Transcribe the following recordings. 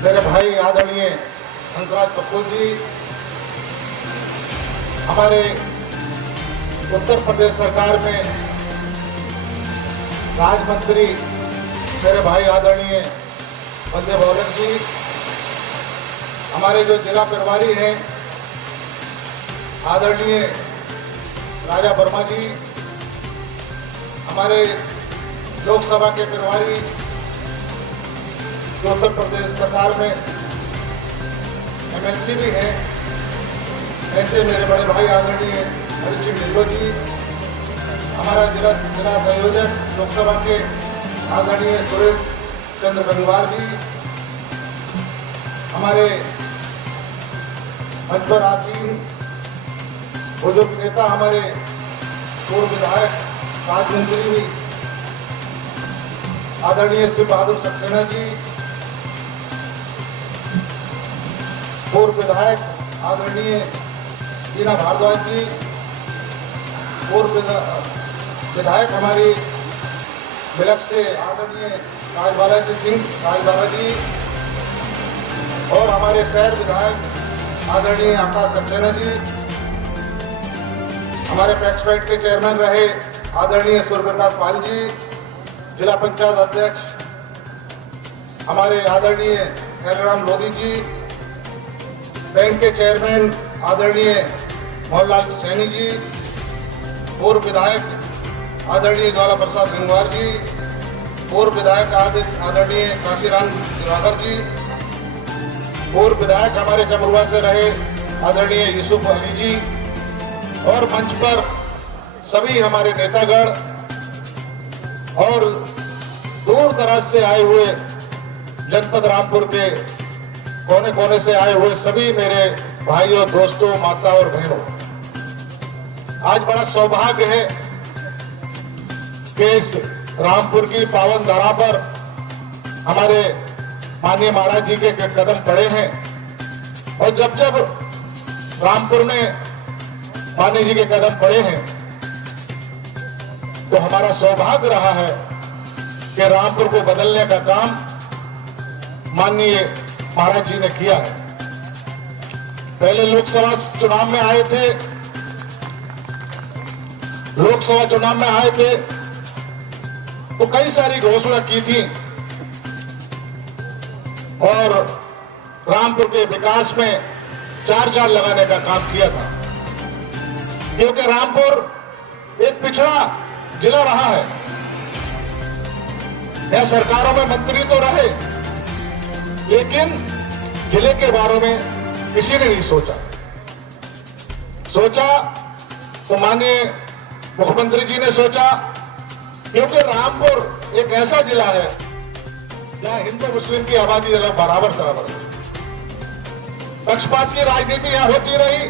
मेरे भाई आदरणीय हंसराज पप्पू जी, हमारे उत्तर प्रदेश सरकार में राज्य मंत्री मेरे भाई आदरणीय वंदे भोलन जी, हमारे जो जिला प्रभारी हैं आदरणीय राजा वर्मा जी, हमारे लोकसभा के प्रभारी जो उत्तर प्रदेश सरकार में एमएलसी भी हैं, ऐसे मेरे बड़े भाई आदरणीय हरीश सिंह ढिल्लो जी, हमारा जिला संयोजक लोकसभा के आदरणीय सुरेश चंद्र गंगवार जी, हमारे मंच पर आसीन बुजुर्ग नेता हमारे पूर्व विधायक राजमंत्री आदरणीय शिव बहादुर सक्सेना जी, पूर्व विधायक आदरणीय टीना भारद्वाज जी, पूर्व विधायक हमारी मिलक से आदरणीय राजबाला जी, और हमारे शहर विधायक आदरणीय आकाश सक्सेना जी, हमारे पैक्सपेट के चेयरमैन रहे आदरणीय सूर्यप्रकाश पाल जी, जिला पंचायत अध्यक्ष हमारे आदरणीय खैरराम लोधी जी, बैंक के चेयरमैन आदरणीय मोहनलाल सैनी जी, पूर्व विधायक आदरणीय ज्वाला प्रसाद गंगवार जी, पूर्व विधायक आदरणीय काशीराम दिवाकर जी, पूर्व विधायक हमारे चमरुआ से रहे आदरणीय यूसुफ अली जी, और मंच पर सभी हमारे नेतागण और दूर दराज से आए हुए जनपद रामपुर के कोने कोने से आए हुए सभी मेरे भाइयों, दोस्तों, माता और बहनों, आज बड़ा सौभाग्य है कि इस रामपुर की पावन धरा पर हमारे माननीय महाराज जी के कदम पड़े हैं। और जब जब रामपुर में माननीय जी के कदम पड़े हैं तो हमारा सौभाग्य रहा है कि रामपुर को बदलने का काम माननीय महाराज जी ने किया है। पहले लोकसभा चुनाव में आए थे तो कई सारी घोषणा की थी और रामपुर के विकास में चार चांद लगाने का काम किया था, क्योंकि रामपुर एक पिछड़ा जिला रहा है। यह सरकारों में मंत्री तो रहे, लेकिन जिले के बारे में किसी ने नहीं सोचा तो माननीय मुख्यमंत्री जी ने सोचा, क्योंकि रामपुर एक ऐसा जिला है जहां हिंदू मुस्लिम की आबादी बराबर है। पक्षपात की राजनीति यहां होती रही,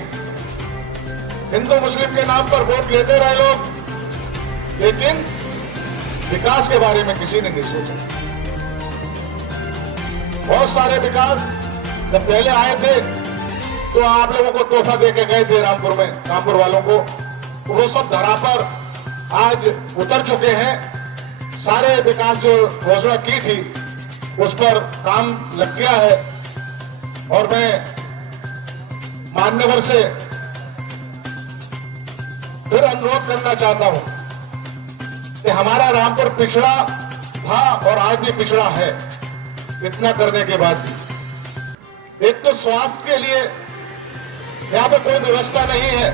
हिंदू मुस्लिम के नाम पर वोट लेते रहे लोग, लेकिन विकास के बारे में किसी ने नहीं सोचा। बहुत सारे विकास जब पहले आए थे तो आप लोगों को तोहफा देके गए थे रामपुर वालों को, वो सब धरा पर आज उतर चुके हैं। सारे विकास जो घोषणा की थी उस पर काम लग गया है। और मैं मान्यवर से फिर अनुरोध करना चाहता हूं कि हमारा रामपुर पिछड़ा था और आज भी पिछड़ा है। इतना करने के बाद भी एक तो स्वास्थ्य के लिए यहाँ पे कोई व्यवस्था नहीं है,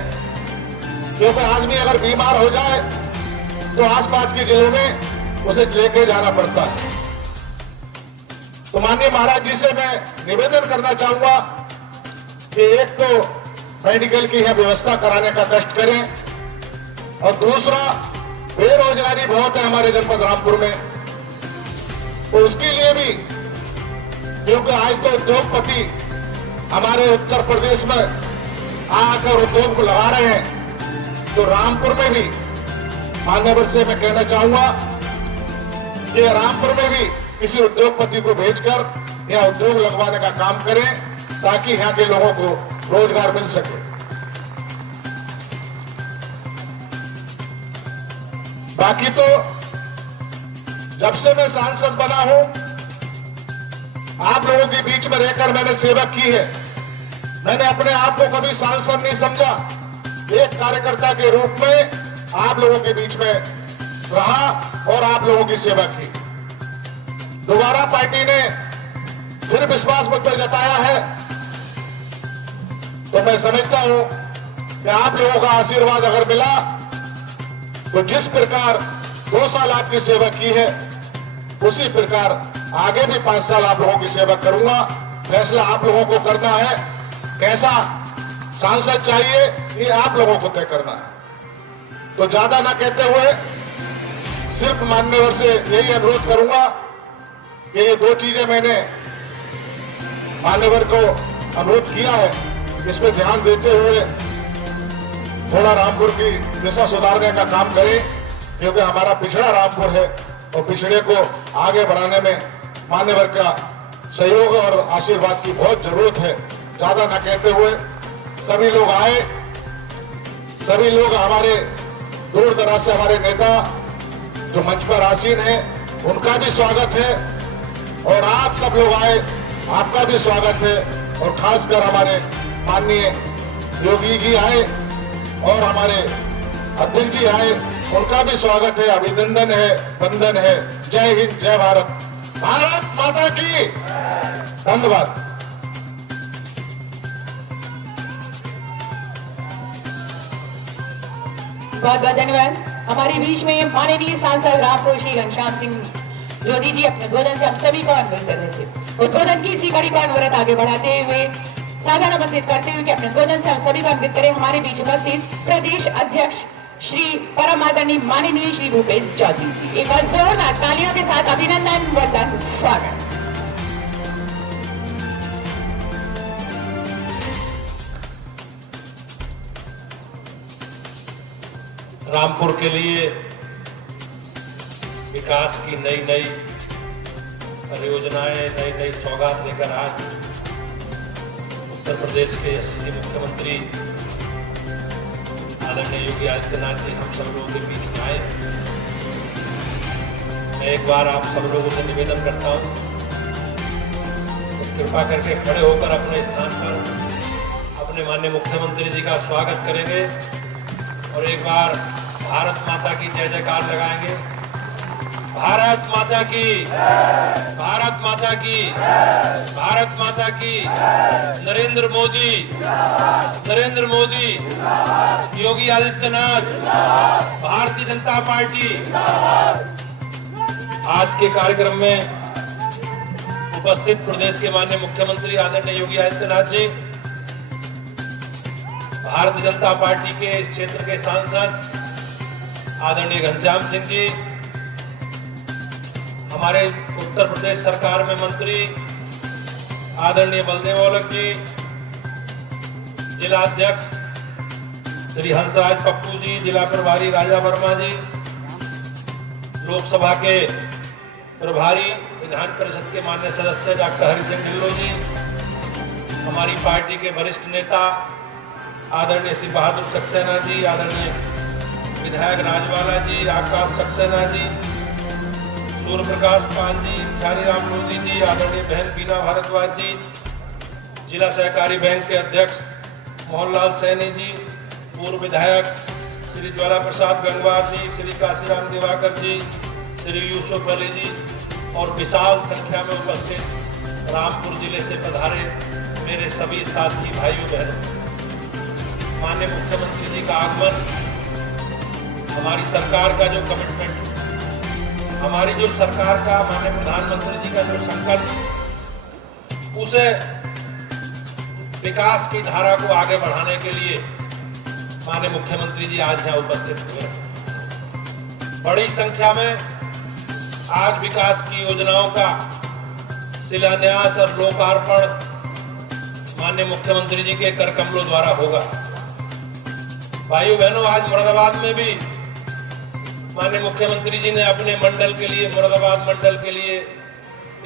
क्योंकि आदमी अगर बीमार हो जाए तो आसपास के जिलों में उसे लेके जाना पड़ता है। तो माननीय महाराज जी से मैं निवेदन करना चाहूंगा कि एक तो मेडिकल की यह व्यवस्था कराने का कष्ट करें, और दूसरा बेरोजगारी बहुत है हमारे जनपद रामपुर में, तो उसके लिए भी, क्योंकि आज तो उद्योगपति हमारे उत्तर प्रदेश में आकर उद्योग को लगा रहे हैं, तो रामपुर में भी मान्यवर से मैं कहना चाहूंगा कि रामपुर में भी किसी उद्योगपति को भेजकर यहाँ उद्योग लगवाने का काम करें, ताकि यहाँ के लोगों को रोजगार मिल सके। बाकी तो जब से मैं सांसद बना हूं आप लोगों के बीच में रहकर मैंने सेवा की है। मैंने अपने आप को कभी सांसद नहीं समझा। एक कार्यकर्ता के रूप में आप लोगों के बीच में रहा और आप लोगों की सेवा की। दोबारा पार्टी ने फिर विश्वास मुझ पर जताया है, तो मैं समझता हूं कि आप लोगों का आशीर्वाद अगर मिला तो जिस प्रकार 2 साल आपकी सेवा की है उसी प्रकार आगे भी 5 साल आप लोगों की सेवा करूंगा। फैसला आप लोगों को करना है, कैसा सांसद चाहिए ये आप लोगों को तय करना है। तो ज्यादा ना कहते हुए सिर्फ मान्यवर से यही अनुरोध करूंगा कि ये 2 चीजें मैंने मान्यवर को अनुरोध किया है, इस पर ध्यान देते हुए थोड़ा रामपुर की दिशा सुधारने का काम करें, क्योंकि हमारा पिछड़ा रामपुर है और पिछड़े को आगे बढ़ाने में मान्यवर का सहयोग और आशीर्वाद की बहुत जरूरत है। ज्यादा न कहते हुए सभी लोग आए, सभी लोग हमारे दूर दराज से हमारे नेता जो मंच पर आसीन है उनका भी स्वागत है और आप सब लोग आए आपका भी स्वागत है। और खासकर हमारे माननीय योगी जी आए और हमारे अध्यक्ष जी आए, उनका भी स्वागत है, अभिनंदन है, वंदन है। जय हिंद, जय भारत, भारत माता की। धन्यवाद। बहुत बहुत धन्यवाद। हमारे बीच में माननीय सांसद रामपुर श्री घनश्याम सिंह ज्योति जी अपने उद्बोधन से हम सभी को अनवरत कर रहे थे। उद्बोधन की इसी कड़ी को अनवरत आगे बढ़ाते हुए साधारण आमंत्रित करते हुए कि अपने उद्बोधन से हम सभी को अनवरत करें हमारे बीच उपस्थित प्रदेश अध्यक्ष श्री परम आदरणीय माननीय श्री भूपेश चौधरी जी। एक बार जोरदार तालियों के साथ अभिनंदन वंदन स्वागत। रामपुर के लिए विकास की नई नई परियोजनाएं, नई नई सौगात लेकर आज उत्तर प्रदेश के यशस्वी मुख्यमंत्री आदरणीय योगी आदित्यनाथ जी हम सब लोगों के बीच में आए। मैं एक बार आप सब लोगों से निवेदन करता हूं, तो कृपा करके खड़े होकर अपने स्थान पर अपने माननीय मुख्यमंत्री जी का स्वागत करेंगे और एक बार भारत माता की जय जयकार लगाएंगे। भारत माता की, भारत माता की, भारत माता की। नरेंद्र मोदी, नरेंद्र मोदी, योगी आदित्यनाथ, भारतीय जनता पार्टी। आज के कार्यक्रम में उपस्थित प्रदेश के माननीय मुख्यमंत्री आदरणीय योगी आदित्यनाथ जी, भारतीय जनता पार्टी के इस क्षेत्र के सांसद आदरणीय घनश्याम सिंह जी, हमारे उत्तर प्रदेश सरकार में मंत्री आदरणीय बलदेव औलख जी, जिला अध्यक्ष श्री हंसराज पप्पू जी, जिला प्रभारी राजा वर्मा जी, लोकसभा के प्रभारी विधान परिषद के माननीय सदस्य डॉक्टर हरिसिंह ढिल्लों जी, हमारी पार्टी के वरिष्ठ नेता आदरणीय श्री बहादुर सक्सेना जी, आदरणीय विधायक राजवाला जी, आकाश सक्सेना जी, सूर्य प्रकाश पाल जी, ख्यालीराम लोधी जी, आदरणीय बहन बीना भारद्वाज जी, जिला सहकारी बैंक के अध्यक्ष मोहनलाल सैनी जी, पूर्व विधायक श्री ज्वाला प्रसाद गंगवार जी, श्री काशीराम दिवाकर जी, श्री यूसुफ अली जी और विशाल संख्या में उपस्थित रामपुर जिले से पधारे मेरे सभी साथी भाइयों बहनों, माननीय मुख्यमंत्री जी का आगमन, हमारी सरकार का जो कमिटमेंट, हमारी जो सरकार का माननीय प्रधानमंत्री जी का जो संकल्प, उसे विकास की धारा को आगे बढ़ाने के लिए माननीय मुख्यमंत्री जी आज यहाँ उपस्थित हुए। बड़ी संख्या में आज विकास की योजनाओं का शिलान्यास और लोकार्पण माननीय मुख्यमंत्री जी के कर कमलों द्वारा होगा। भाइयों बहनों, आज मुरादाबाद में भी माननीय मुख्यमंत्री जी ने अपने मंडल के लिए, मुरादाबाद मंडल के लिए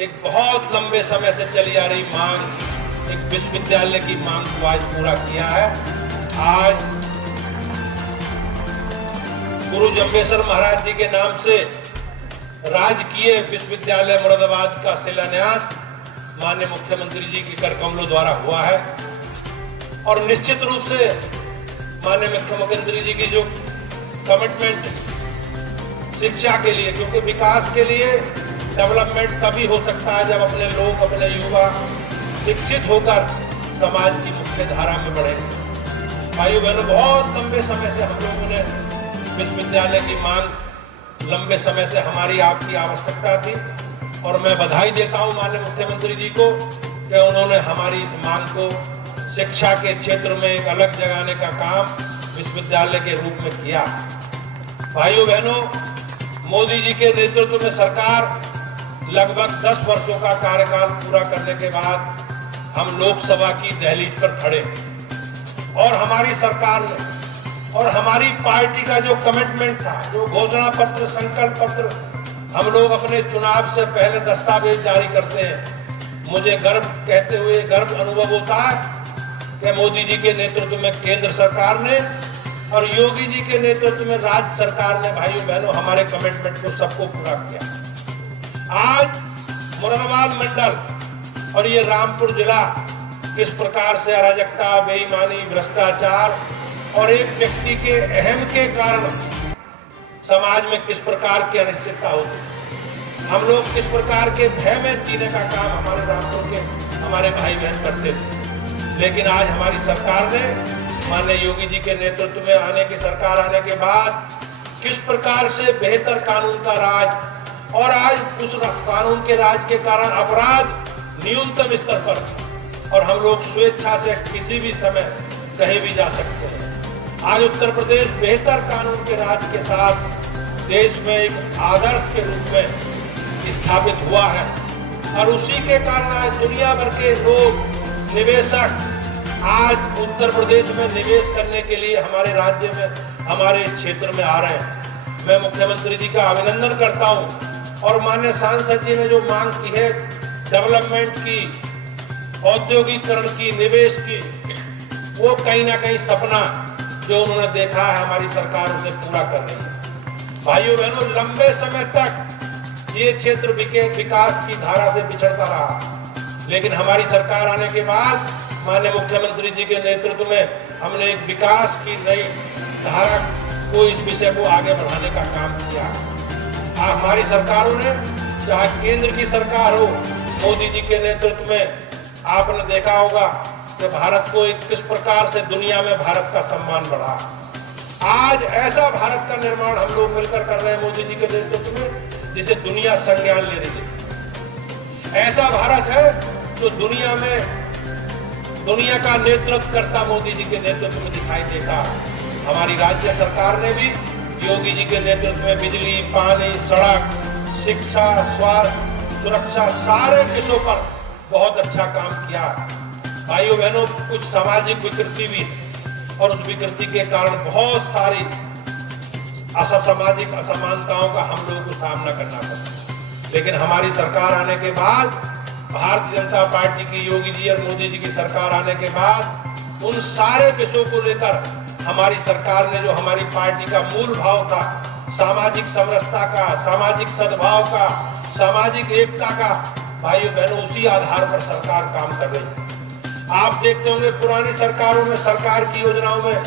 एक बहुत लंबे समय से चली आ रही मांग, एक विश्वविद्यालय की मांग को आज पूरा किया है। आज गुरु जम्बेश्वर महाराज जी के नाम से राजकीय विश्वविद्यालय मुरादाबाद का शिलान्यास माननीय मुख्यमंत्री जी के कर कमलों द्वारा हुआ है। और निश्चित रूप से माननीय मुख्यमंत्री जी की जो कमिटमेंट शिक्षा के लिए, क्योंकि विकास के लिए डेवलपमेंट तभी हो सकता है जब अपने लोग, अपने युवा शिक्षित होकर समाज की मुख्य धारा में बढ़ेंगे। भाइयों बहनों, बहुत लंबे समय से हम लोगों ने विश्वविद्यालय की मांग, लंबे समय से हमारी आपकी आवश्यकता थी, और मैं बधाई देता हूं माननीय मुख्यमंत्री जी को कि उन्होंने हमारी इस मांग को शिक्षा के क्षेत्र में एक अलग जगाने का काम विश्वविद्यालय के रूप में किया। भाइयों बहनों, मोदी जी के नेतृत्व में सरकार लगभग 10 वर्षों का कार्यकाल पूरा करने के बाद हम लोकसभा की दहलीज पर खड़े, और हमारी सरकार ने और हमारी पार्टी का जो कमिटमेंट था, जो घोषणा पत्र, संकल्प पत्र हम लोग अपने चुनाव से पहले दस्तावेज जारी करते हैं, मुझे गर्व कहते हुए गर्व अनुभव होता है कि मोदी जी के नेतृत्व में केंद्र सरकार ने और योगी जी के नेतृत्व में राज्य सरकार ने, भाइयों बहनों, हमारे कमिटमेंट को सबको पूरा किया। आज मुरादाबाद मंडल और ये रामपुर जिला किस प्रकार से अराजकता, बेईमानी, भ्रष्टाचार और एक व्यक्ति के अहम के कारण समाज में किस प्रकार की अनिश्चितता होती, हम लोग किस प्रकार के भय में जीने का काम हमारे रामपुर के हमारे भाई बहन करते थे। लेकिन आज हमारी सरकार ने, माननीय योगी जी के नेतृत्व में आने की सरकार आने के बाद किस प्रकार से बेहतर कानून का राज, और आज उस कानून के राज के कारण अपराध न्यूनतम स्तर पर, और हम लोग स्वेच्छा से किसी भी समय कहीं भी जा सकते हैं। आज उत्तर प्रदेश बेहतर कानून के राज के साथ देश में एक आदर्श के रूप में स्थापित हुआ है, और उसी के कारण आज दुनिया भर के लोग, निवेशक आज उत्तर प्रदेश में निवेश करने के लिए हमारे राज्य में, हमारे क्षेत्र में आ रहे हैं। मैं मुख्यमंत्री जी का अभिनंदन करता हूं, और माननीय सांसद जी ने जो मांग की है डेवलपमेंट की, औद्योगिकरण की, निवेश की, वो कहीं ना कहीं सपना जो उन्होंने देखा है हमारी सरकार उसे पूरा कर रही है। भाइयों बहनों, लंबे समय तक ये क्षेत्र विकास की धारा से पिछड़ता रहा, लेकिन हमारी सरकार आने के बाद माननीय मुख्यमंत्री जी के नेतृत्व में हमने एक विकास की नई धारा को, इस विषय को आगे बढ़ाने का काम किया। हमारी सरकारों ने, चाहे केंद्र की सरकार हो, मोदी जी के नेतृत्व में आपने देखा होगा कि भारत को किस प्रकार से दुनिया में भारत का सम्मान बढ़ा। आज ऐसा भारत का निर्माण हम लोग मिलकर कर रहे हैं मोदी जी के नेतृत्व में, जिसे दुनिया संज्ञान ले रही है। ऐसा भारत है जो दुनिया में दुनिया का नेतृत्व करता मोदी जी के नेतृत्व में दिखाई देता। हमारी राज्य सरकार ने भी योगी जी के नेतृत्व में बिजली, पानी, सड़क, शिक्षा, स्वास्थ्य, सुरक्षा, सारे विषयों पर बहुत अच्छा काम किया। भाइयों बहनों, कुछ सामाजिक विकृति भी, और उस विकृति के कारण बहुत सारी सामाजिक असमानताओं का हम लोगों को सामना करना पड़ा। लेकिन हमारी सरकार आने के बाद, भारतीय जनता पार्टी की, योगी जी और मोदी जी की सरकार आने के बाद, उन सारे विषयों को लेकर हमारी सरकार ने, जो हमारी पार्टी का मूल भाव था, सामाजिक समरसता का, सामाजिक सद्भाव का, सामाजिक एकता का, भाइयों बहनों, उसी आधार पर सरकार काम कर रही है। आप देखते होंगे पुरानी सरकारों में, सरकार की योजनाओं में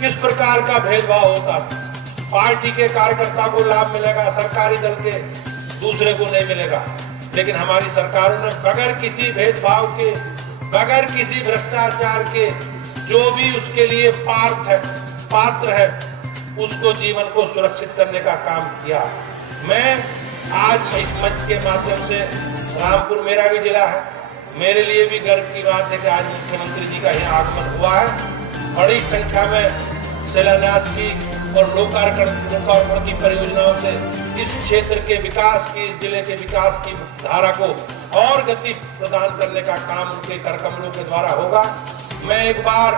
किस प्रकार का भेदभाव होता था। पार्टी के कार्यकर्ता को लाभ मिलेगा, सरकारी दल के दूसरे को नहीं मिलेगा। लेकिन हमारी सरकारों ने बगैर किसी भेदभाव के, बगैर किसी भ्रष्टाचार के, जो भी उसके लिए पात्र है, उसको जीवन को सुरक्षित करने का काम किया। मैं आज इस मंच के माध्यम से, रामपुर मेरा भी जिला है, मेरे लिए भी गर्व की बात है कि आज मुख्यमंत्री जी का यहाँ आगमन हुआ है। बड़ी संख्या में शिलान्यास की और लोकार्पण की परियोजनाओं से इस क्षेत्र के विकास की, इस जिले के विकास की धारा को और गति प्रदान करने का काम उनके करकमलों के द्वारा होगा। मैं एक बार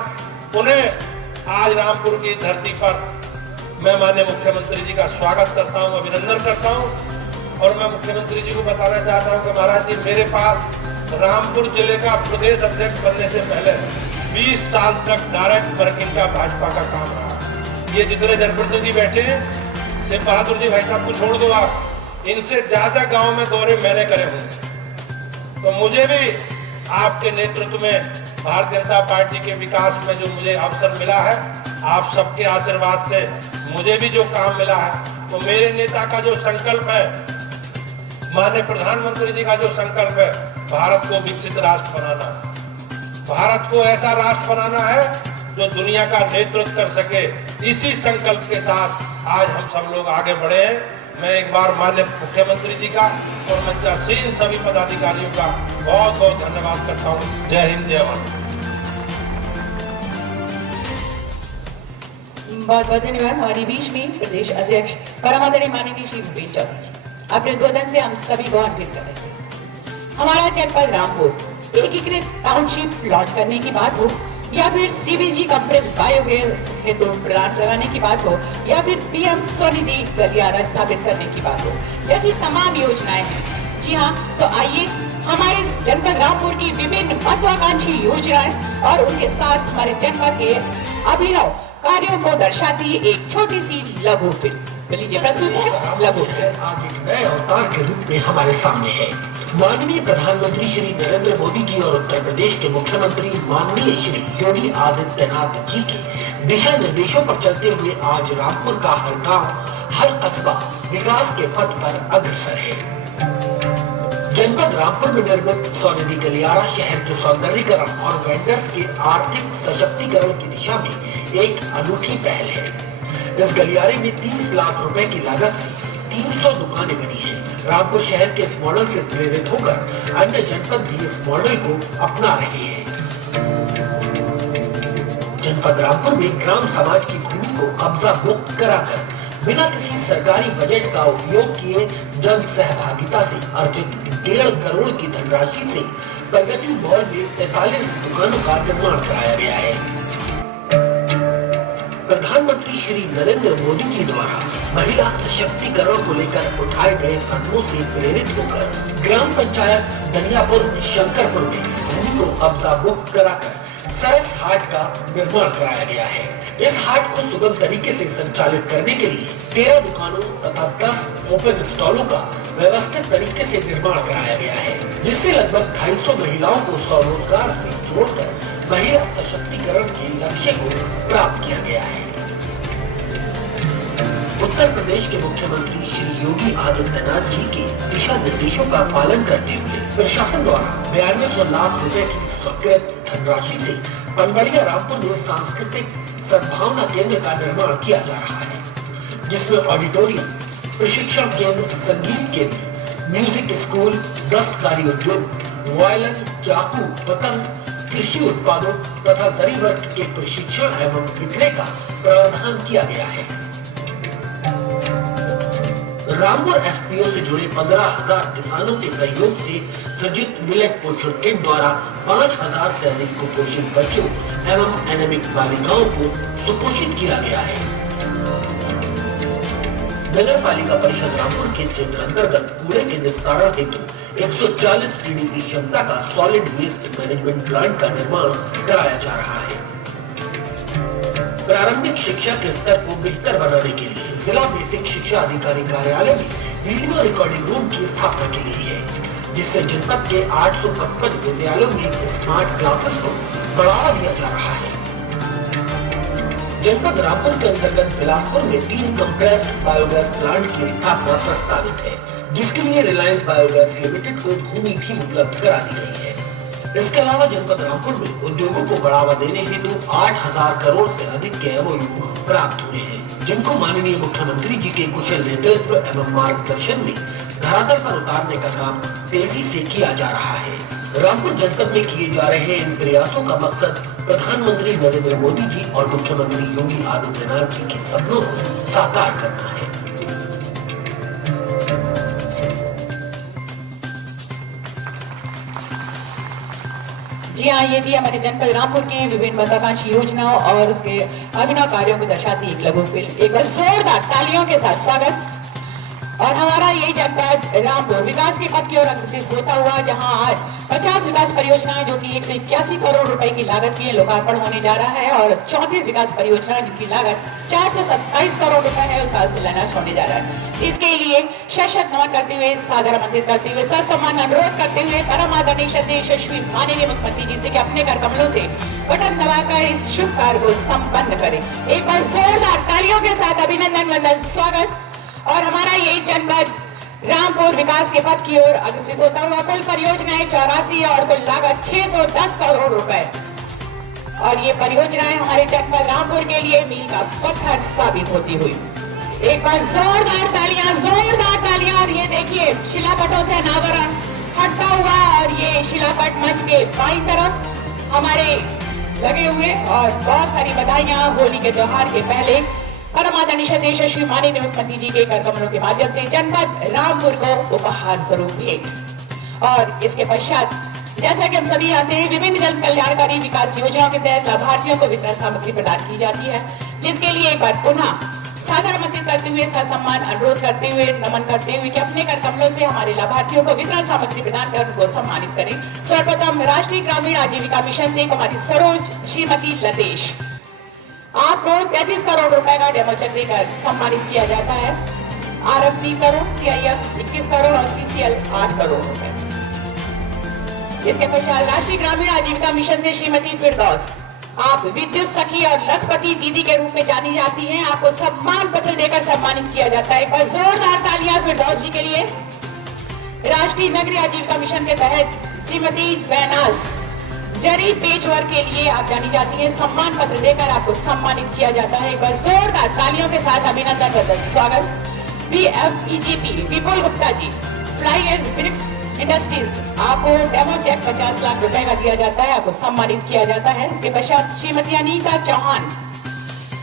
पुनः आज रामपुर की धरती पर मैं माननीय मुख्यमंत्री जी का स्वागत करता हूं, अभिनंदन करता हूं, और मैं मुख्यमंत्री जी को बताना चाहता हूं कि महाराज जी, मेरे पास रामपुर जिले का प्रदेश अध्यक्ष बनने से पहले 20 साल तक डायरेक्ट वर्किंग का भाजपा का काम रहा। ये जितने जनप्रतिनिधि बैठे हैं, सिर्फ बहादुर जी भाई साहब को छोड़ दो आप, इनसे ज्यादा गांव में दौरे मैंने करे होंगे। तो मुझे भी आपके नेतृत्व में भारतीय जनता पार्टी के विकास में जो मुझे अवसर मिला है, आप सबके आशीर्वाद से मुझे भी जो काम मिला है, तो मेरे नेता का जो संकल्प है, माननीय प्रधानमंत्री जी का जो संकल्प है, भारत को विकसित राष्ट्र बनाना, भारत को ऐसा राष्ट्र बनाना है जो दुनिया का नेतृत्व कर सके। इसी संकल्प के साथ आज हम सब लोग आगे बढ़े हैं। मैं एक बार माननीय मुख्यमंत्री जी का और मंचासीन सभी पदाधिकारियों का बहुत बहुत धन्यवाद करता हूँ। जय हिंद, जय भारत। बहुत बहुत धन्यवाद। हमारे बीच में प्रदेश अध्यक्ष परमादरणीय माननीय श्री भूपेश चौधरी जी अपने उद्बोधन से हम सभी को अन्वित कर रहे थे। हमारा जनपद रामपुर एकीकृत टाउनशिप लॉन्च करने की बात हो या फिर सीबीजी कंप्रेस बायोगैस हेतु प्लांट लगाने की बात हो या फिर पीएम स्वनिधि गलियारा स्थापित करने की बात हो, जैसी तमाम योजनाएं हैं। जी हाँ, तो आइए हमारे जनपद रामपुर की विभिन्न महत्वाकांक्षी योजनाएं और उनके साथ हमारे जनपद के अभिनव कार्यों को दर्शाती एक छोटी सी लघु फिल्म लीजिए प्रस्तुत है लघु फिल्म। आज एक नए अवतार के रूप में हमारे सामने है। माननीय प्रधानमंत्री श्री नरेंद्र मोदी जी और उत्तर प्रदेश के मुख्यमंत्री माननीय श्री योगी आदित्यनाथ जी के दिशा निर्देशों पर चलते हुए आज रामपुर का हर गांव, हर कस्बा विकास के पथ पर अग्रसर है। जनपद रामपुर में निर्मित स्वनिधि गलियारा शहर के सौंदर्यीकरण और वेंडर्स के आर्थिक सशक्तिकरण की दिशा में एक अनूठी पहल है। इस गलियारे में 30 लाख रुपए की लागत से 300 दुकानें बनी हैं। रामपुर शहर के इस मॉडल से प्रेरित होकर अन्य जनपद भी इस मॉडल को अपना रहे हैं। जनपद रामपुर में ग्राम समाज की भूमि को कब्जा मुक्त कराकर बिना किसी सरकारी बजट का उपयोग किए जन सहभागिता से अर्जित 1.5 करोड़ की धनराशि से प्रगति मॉल में 43 दुकानों का निर्माण कराया गया है। प्रधानमंत्री श्री नरेंद्र मोदी जी द्वारा महिला सशक्तिकरण को लेकर उठाए गए कदमों से प्रेरित होकर ग्राम पंचायत दनियापुर शंकरपुर में भूमि को कब्जा मुक्त कराकर सरस हाट का निर्माण कराया गया है। इस हाट को सुगम तरीके से संचालित करने के लिए 13 दुकानों तथा 10 ओपन स्टॉलों का व्यवस्थित तरीके से निर्माण कराया गया है, जिससे लगभग 250 महिलाओं को स्वरोजगार से जोड़कर महिला सशक्तिकरण के लक्ष्य को प्राप्त किया गया है। उत्तर प्रदेश के मुख्यमंत्री श्री योगी आदित्यनाथ जी के दिशा निर्देशों का पालन करते हुए प्रशासन द्वारा 92 लाख रुपए की स्वीकृत धनराशि से पनबड़िया रामपुर में सांस्कृतिक सद्भावना केंद्र का निर्माण किया जा रहा है, जिसमें ऑडिटोरियम, प्रशिक्षण केंद्र, संगीत केंद्र, म्यूजिक स्कूल, दस्तकारी उद्योग, वायलिन, चाकू, पतंग, कृषि उत्पादों तथा जरी वर्ग के प्रशिक्षण एवं विक्रय का प्रावधान किया गया है। रामपुर एफपीओ से जुड़े 15,000 किसानों के सहयोग से सृजित मिलेट पोषण किट द्वारा 5,000 से अधिक कुपोषित बच्चों एवं एनेमिक बालिकाओं को सुपोषित किया गया है। नगर पालिका परिषद रामपुर के क्षेत्र अंतर्गत कूड़े के निस्तारण हेतु 140 TDP क्षमता का सॉलिड वेस्ट मैनेजमेंट प्लांट का निर्माण कराया जा रहा है। प्रारंभिक शिक्षा के स्तर को बेहतर बनाने के लिए जिला बेसिक शिक्षा अधिकारी कार्यालय में वीडियो रिकॉर्डिंग रूम की स्थापना की गई है, जिससे जनपद के 855 विद्यालयों में स्मार्ट क्लासेस को बढ़ावा दिया जा रहा है। जनपद रामपुर के अंतर्गत बिलासपुर में 3 कंप्रेस्ड बायोगैस प्लांट की स्थापना प्रस्तावित है, जिसके लिए रिलायंस बायोगैस लिमिटेड को भूमि भी उपलब्ध करा दी गई है। इसके अलावा जनपद रामपुर में उद्योगों को बढ़ावा देने हेतु 8,000 करोड़ से अधिक के MOU प्राप्त हुए हैं, जिनको माननीय मुख्यमंत्री जी के कुशल नेतृत्व एवं मार्गदर्शन में धरातल पर उतारने का काम तेजी से किया जा रहा है। रामपुर जनपद में किए जा रहे इन प्रयासों का मकसद प्रधानमंत्री नरेंद्र मोदी जी और मुख्यमंत्री योगी आदित्यनाथ जी के सपनों को साकार करना है। जी हाँ, ये थी हमारे जनपद रामपुर की विभिन्न महत्वाकांक्षी योजनाओं और उसके अभिनव कार्यों को दर्शाती एक लघु फिल्म। एक बार जोरदार तालियों के साथ स्वागत और हमारा ये जनपद रामपुर विकास के पथ की ओर अग्रसर होता हुआ जहां आज 50 विकास परियोजनाएं जो कि 181 करोड़ रुपए की लागत की लोकार्पण होने जा रहा है और 34 विकास परियोजनाएं जिनकी लागत 427 करोड़ रुपए है उसका शिलान्यास होने जा रहा है। इसके लिए शत नमन करते हुए सादर आमंत्रित करते हुए ससम्मान अनुरोध करते हुए परम आदरणीय श्रद्धेय यशस्वी माननीय मुख्यमंत्री जी से कि अपने कर कमलों से बटन दबाकर इस शुभ कार्य को संपन्न करें। एक बार जोरदार तालियों के साथ अभिनंदन वंदन स्वागत। और हमारा ये जनपद रामपुर विकास के पथ की ओर अग्रसर होता हुआ कुल परियोजनाएं 84 और कुल लागत 610 करोड़ रुपए और ये परियोजनाएं हमारे जनपद रामपुर के लिए मील का पत्थर साबित होती हुई। एक बार जोरदार तालियां। और ये देखिए शिलापटों से अनावरण हटता हुआ और ये शिलापट मंच के बाईं तरफ हमारे लगे हुए और बहुत सारी बधाइयां होली के त्योहार के पहले परम आदरणीय श्रद्धेय यशस्वी माननीय मुख्यमंत्री जी के कर कमलों के माध्यम से जनपद रामपुर को उपहार स्वरूप भेंट। और इसके पश्चात जैसा कि हम सभी जानते हैं विभिन्न जन कल्याणकारी विकास योजनाओं के तहत लाभार्थियों को वितरण सामग्री प्रदान की जाती है, जिसके लिए एक बार पुनः सादर आमंत्रित करते हुए ससम्मान अनुरोध करते हुए नमन करते हुए कि अपने कर कमलों से हमारे लाभार्थियों को वितरण सामग्री प्रदान कर उनको सम्मानित करें। सर्वप्रथम राष्ट्रीय ग्रामीण आजीविका मिशन से हमारी सरोज श्रीमती लतेश आपको 33 करोड़ रुपए का डेमो चेक देकर सम्मानित किया जाता है। आरएफ 3 करोड़, सीआईएफ 21 करोड़ और सीसीएल 8 करोड़ रुपए। इसके पश्चात राष्ट्रीय ग्रामीण आजीविका मिशन से श्रीमती फिरदौस आप विद्युत सखी और लखपति दीदी के रूप में जानी जाती हैं, आपको सम्मान पत्र देकर सम्मानित किया जाता है। एक बार जोरदार तालियां फिरदौस जी के लिए। राष्ट्रीय नगरीय आजीविका मिशन के तहत श्रीमती बैनाज जरी पेज वर्क के लिए आप जानी जाती हैं, सम्मान पत्र देकर आपको सम्मानित किया जाता है। एक बार जोरदार तालियों के साथ अभिनंदन करते स्वागत। BFEGP Vipul Gupta ji fly and bricks industries आपको डेमो चेक 50 लाख रुपए का दिया जाता है, आपको सम्मानित किया जाता है। इसके पश्चात श्रीमती अनीता चौहान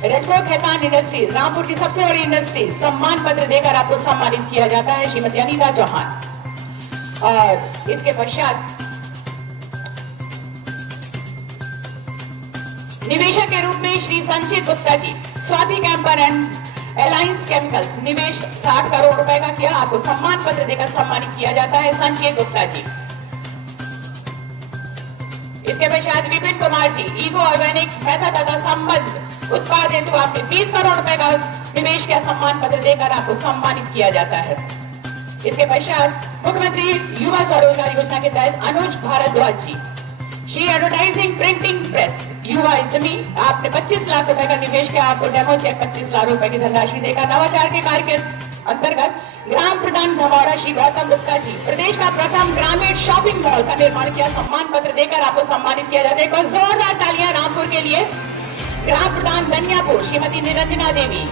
रेडको खेतान इंडस्ट्रीज रामपुर की सबसे बड़ी इंडस्ट्री सम्मान पत्र देकर आपको सम्मानित किया जाता है, श्रीमती अनीता चौहान। और इसके पश्चात निवेशक के रूप में Shri Sanchit Gupta ji Swati Camper and Alliance Chemicals निवेश 60 करोड़ रुपए का किया, आपको सम्मान पत्र देकर सम्मानित किया जाता है, संचित गुप्ता जी। इसके पश्चात Vipin Kumar ji eco organic method तथा संबद्ध उत्पाद हेतु आपने 20 करोड़ रुपए का निवेश का सम्मान पत्र देकर आपको सम्मानित किया जाता है। इसके पश्चात मुख्यमंत्री युवा स्वरोजगार योजना के तहत अनुज भारद्वाज जी श्री एडवर्टाइजिंग प्रिंटिंग प्रेस युवा इतमी आपने 25 लाख रुपए का निवेश किया, आपको डेमो चेक 25 लाख रुपए की धनराशि देकर नवाचार के कार्य के अंतर्गत ग्राम प्रधान धमौरा श्री गौतम गुप्ता जी प्रदेश का प्रथम ग्रामीण शॉपिंग मॉल का निर्माण किया, सम्मान पत्र देकर आपको सम्मानित किया जाता है। एक जोरदार तालियां रामपुर के लिए। ग्राम प्रधान धनियापुर श्रीमती निरंजना देवी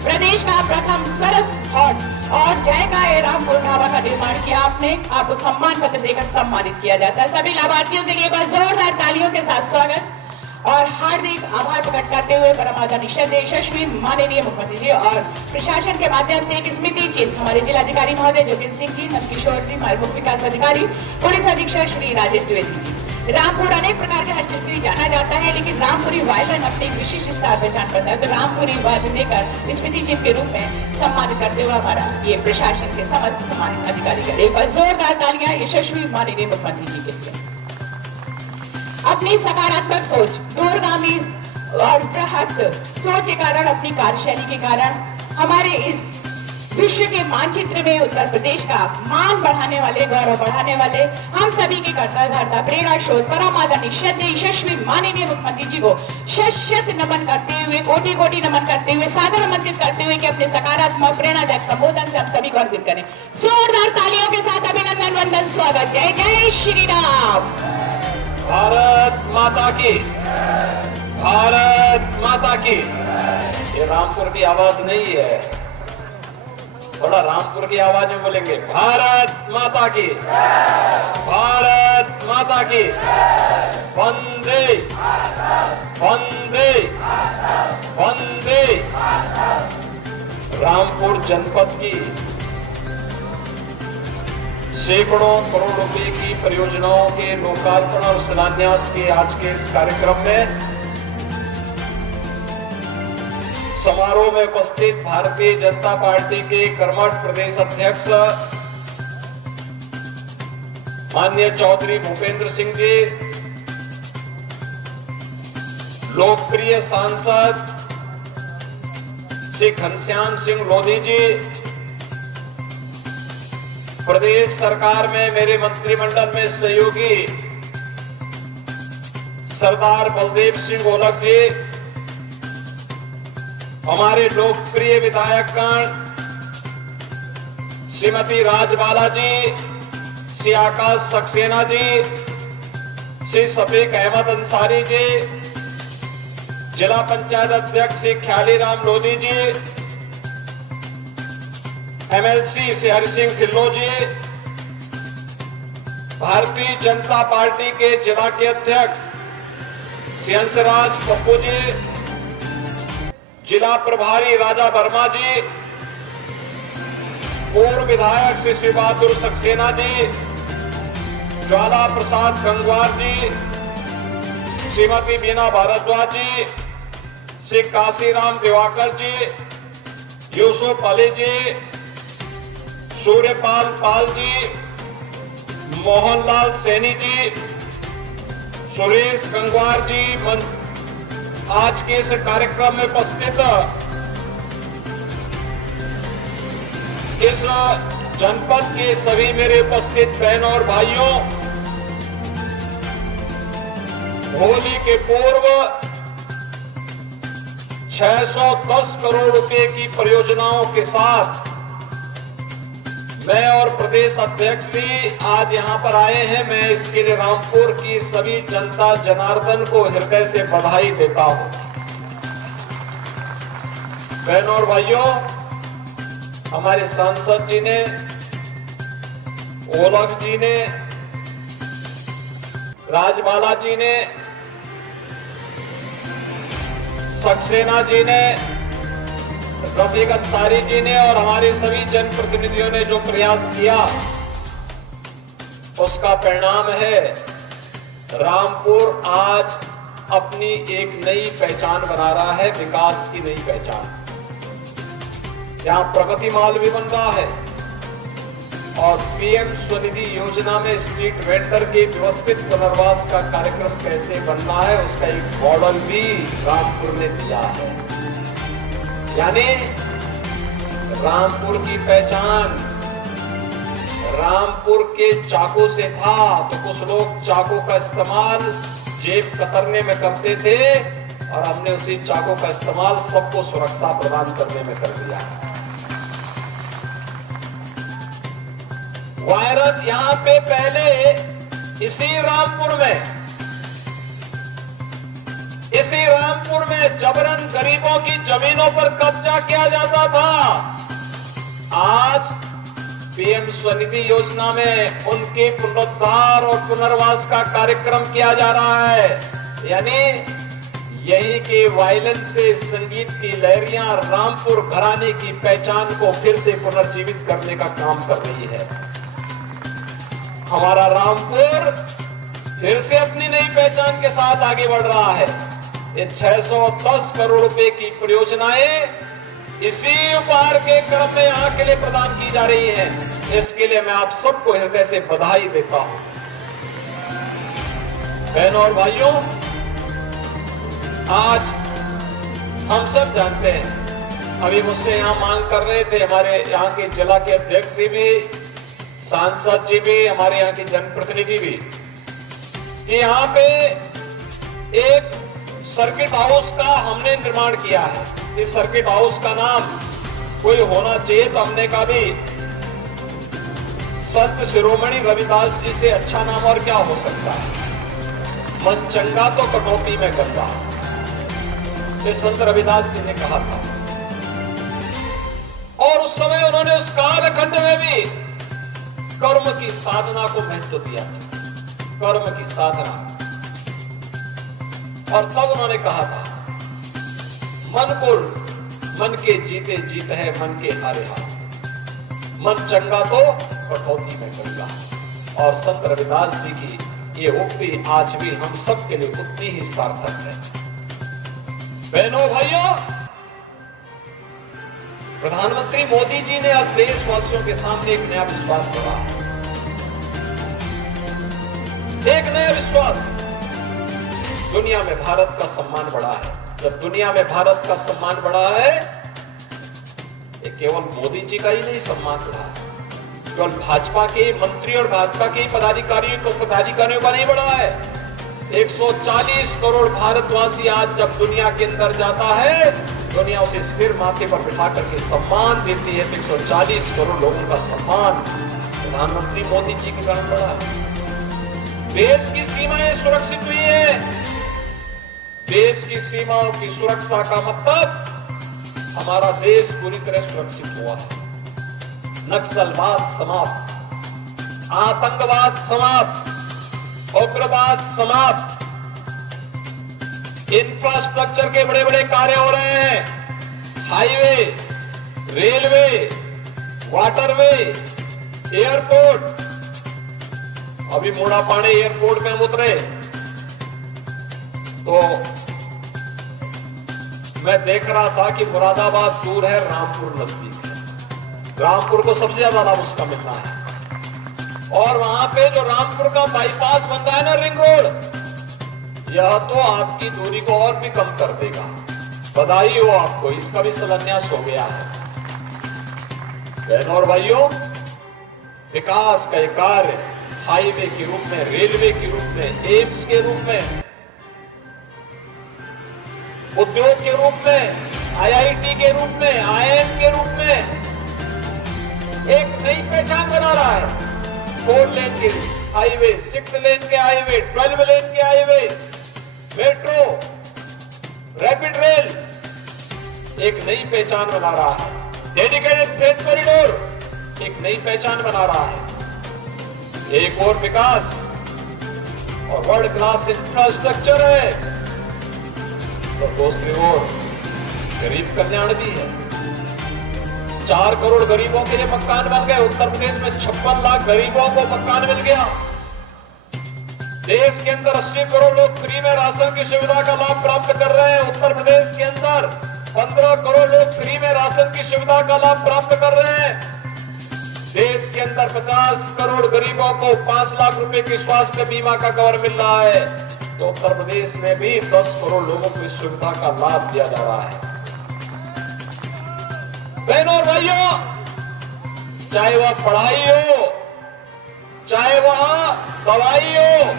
प्रदेश का प्रथम सरस हॉट और जयका रामपुर ढाबा का निर्माण किया आपने, आपको सम्मान पत्र देकर सम्मानित किया जाता है। सभी लाभार्थियों के लिए जोरदार तालियों के साथ स्वागत और हार्दिक आभार प्रकट करते हुए परम आदरणीय श्रद्धेय यशस्वी माननीय मुख्यमंत्री जी और प्रशासन के माध्यम से एक स्मृति चिन्ह हमारे जिलाधिकारी महोदय जोगिंद्र सिंह जी, नंदकिशोर जी, हमारे मुख्य विकास अधिकारी पुलिस अधीक्षक श्री राजेश द्विवेदी जी। रामपुर अनेक प्रकार के हस्तशिल्पी जाना जाता है, लेकिन रामपुरी वायलन अपनी एक विशिष्ट स्टार पहचान करता है, तो रामपुरी वायलन देकर स्मृति चिन्ह के रूप में सम्मानित करते हुए हमारा ये प्रशासन के समस्त सम्मानित अधिकारी का एक बार जोरदार तालियां यशस्वी माननीय मुख्यमंत्री जी के लिए। अपनी सकारात्मक सोच, दूरगामी और बृहत सोच के कारण, अपनी कार्यशैली के कारण हमारे इस विश्व के मानचित्र में उत्तर प्रदेश का मान बढ़ाने वाले, गौरव बढ़ाने वाले हम सभी के कर्ता धर्ता प्रेरणा स्रोत परम आदरणीय श्रद्धेय यशस्वी माननीय मुख्यमंत्री जी को शत नमन करते हुए, कोटि कोटि नमन करते हुए, सादर आमंत्रित करते हुए कि अपने सकारात्मक प्रेरणादायक संबोधन से हम सभी को अर्पित करें। जोरदार तालियों के साथ अभिनंदन वंदन स्वागत। जय जय श्री राम। भारत माता की, भारत माता की। ये रामपुर की आवाज नहीं है, थोड़ा रामपुर की आवाज में बोलेंगे। भारत माता की, भारत माता की। वंदे वंदे वंदे। रामपुर जनपद की सैकड़ों करोड़ रुपए की परियोजनाओं के लोकार्पण और शिलान्यास के आज के इस कार्यक्रम में समारोह में उपस्थित भारतीय जनता पार्टी के कर्मठ प्रदेश अध्यक्ष माननीय चौधरी भूपेंद्र सिंह जी, लोकप्रिय सांसद श्री घनश्याम सिंह लोधी जी, प्रदेश सरकार में मेरे मंत्रिमंडल में सहयोगी सरदार बलदेव सिंह ओलख जी, हमारे लोकप्रिय विधायकगण श्रीमती राजबाला जी, श्री आकाश सक्सेना जी, श्री शफीक अहमद अंसारी जी, जिला पंचायत अध्यक्ष श्री ख्यालीराम लोधी जी, एमएलसी श्री हरि सिंह ढिल्लों जी, भारतीय जनता पार्टी के जिला के अध्यक्ष श्री हंसराज पप्पू जी, जिला प्रभारी राजा वर्मा जी, पूर्व विधायक श्री शिव बहादुर सक्सेना जी, ज्वाला प्रसाद गंगवार जी, श्रीमती बीना भारद्वाज जी, श्री काशीराम दिवाकर जी, यूसुफ अली जी, सूर्यपाल पाल जी, मोहनलाल सैनी जी, सुरेश गंगवार जी, आज के इस कार्यक्रम में उपस्थित इस जनपद के सभी मेरे उपस्थित बहनों और भाइयों, होली के पूर्व 610 करोड़ रुपए की परियोजनाओं के साथ मैं और प्रदेश अध्यक्ष जी आज यहां पर आए हैं। मैं इसके लिए रामपुर की सभी जनता जनार्दन को हृदय से बधाई देता हूं। बहनों और भाइयों, हमारे सांसद जी ने, ओलख जी ने, राजबाला जी ने, सक्सेना जी ने, रफीक अंसारी जी ने और हमारे सभी जनप्रतिनिधियों ने जो प्रयास किया, उसका परिणाम है रामपुर आज अपनी एक नई पहचान बना रहा है, विकास की नई पहचान। यहां प्रगति माल भी बन रहा है और पीएम स्वनिधि योजना में स्ट्रीट वेंडर के व्यवस्थित पुनर्वास का कार्यक्रम कैसे बनना है, उसका एक मॉडल भी रामपुर ने दिया है। यानी रामपुर की पहचान रामपुर के चाकू से था, तो कुछ लोग चाकू का इस्तेमाल जेब कतरने में करते थे और हमने उसी चाकू का इस्तेमाल सबको सुरक्षा प्रदान करने में कर दिया। वायरस यहां पे पहले इसी रामपुर में जबरन गरीबों की जमीनों पर कब्जा किया जाता था। आज पीएम स्वनिधि योजना में उनके पुनरुद्धार और पुनर्वास का कार्यक्रम किया जा रहा है। यानी यही के वायलेंस से संगीत की लहरियां रामपुर घराने की पहचान को फिर से पुनर्जीवित करने का काम कर रही है। हमारा रामपुर फिर से अपनी नई पहचान के साथ आगे बढ़ रहा है। ये 610 करोड़ रुपए की परियोजनाएं इसी उपहार के क्रम में यहां के लिए प्रदान की जा रही हैं। इसके लिए मैं आप सबको हृदय से बधाई देता हूं। बहनों और भाइयों, आज हम सब जानते हैं, अभी मुझसे यहां मांग कर रहे थे हमारे यहां के जिला के अध्यक्ष जी भी, सांसद जी भी, हमारे यहां के जनप्रतिनिधि भी, कि यहां पे एक सर्किट हाउस का हमने निर्माण किया है। इस सर्किट हाउस का नाम कोई होना चाहिए, तो हमने कहा भी संत शिरोमणि रविदास जी से अच्छा नाम और क्या हो सकता है। मन चंगा तो कटौती में गंगा, ये संत रविदास जी ने कहा था। और उस समय उन्होंने उस कालखंड में भी कर्म की साधना को महत्व दिया, कर्म की साधना। और तब उन्होंने कहा था, मन के जीते जीत है, मन के हारे हार, मन चंगा तो कटौती में गंगा। और संत रविदास जी की ये उक्ति आज भी हम सब के लिए उतनी ही सार्थक है। बहनों भाइयों, प्रधानमंत्री मोदी जी ने आज देशवासियों के सामने एक नया विश्वास रखा है, एक नया विश्वास। दुनिया में भारत का सम्मान बढ़ा है। जब दुनिया में भारत का सम्मान बढ़ा है, ये केवल मोदी जी का ही नहीं सम्मान बढ़ा है, केवल भाजपा के मंत्री और भाजपा के पदाधिकारियों का नहीं बढ़ा है। 140 करोड़ भारतवासी आज जब दुनिया के अंदर जाता है, दुनिया उसे सिर माथे पर बिठा करके सम्मान देती है। 140 करोड़ लोगों का सम्मान प्रधानमंत्री मोदी जी के कारण बढ़ा है। देश की सीमाएं सुरक्षित हुई है। देश की सीमाओं की सुरक्षा का मतलब हमारा देश पूरी तरह सुरक्षित हुआ है। नक्सलवाद समाप्त, आतंकवाद समाप्त, उग्रवाद समाप्त, इंफ्रास्ट्रक्चर के बड़े बड़े कार्य हो रहे हैं। Highway, railway, waterway, airport. अभी मोड़ापाड़े एयरपोर्ट में हम उतरे तो मैं देख रहा था कि मुरादाबाद दूर है, रामपुर नजदीक है। रामपुर को सबसे ज्यादा लाभ उसका मिलना है। और वहां पे जो रामपुर का बाईपास बन रहा है ना, रिंग रोड, यह तो आपकी दूरी को और भी कम कर देगा। बधाई हो आपको, इसका भी शिलान्यास हो गया है। बहनों और भाइयों, विकास का एक कार्य हाईवे के रूप में, रेलवे के रूप में, एम्स के रूप में, उद्योग के रूप में, आईआईटी के रूप में, आईआईएम के रूप में एक नई पहचान बना रहा है। 4 लेन के हाईवे, 6 लेन के हाईवे, 12 लेन के हाईवे, मेट्रो, रैपिड रेल एक नई पहचान बना रहा है। डेडिकेटेड फ्रेट कॉरिडोर एक नई पहचान बना रहा है। एक और विकास और वर्ल्ड क्लास इंफ्रास्ट्रक्चर है, तो दूसरी ओर गरीब कल्याण भी है। 4 करोड़ गरीबों के लिए मकान बन गए। उत्तर प्रदेश में 56 लाख गरीबों को मकान मिल गया। देश के अंदर 80 करोड़ लोग फ्री में राशन की सुविधा का लाभ प्राप्त कर रहे हैं। उत्तर प्रदेश के अंदर 15 करोड़ लोग फ्री में राशन की सुविधा का लाभ प्राप्त कर रहे हैं। देश के अंदर 50 करोड़ गरीबों को 5 लाख रुपए की स्वास्थ्य बीमा का कवर मिल रहा है। तो उत्तर प्रदेश में भी 10 करोड़ लोगों को इस सुविधा का लाभ दिया जा रहा है। बहनों और भाइयों, चाहे वह पढ़ाई हो, चाहे वह दवाई हो,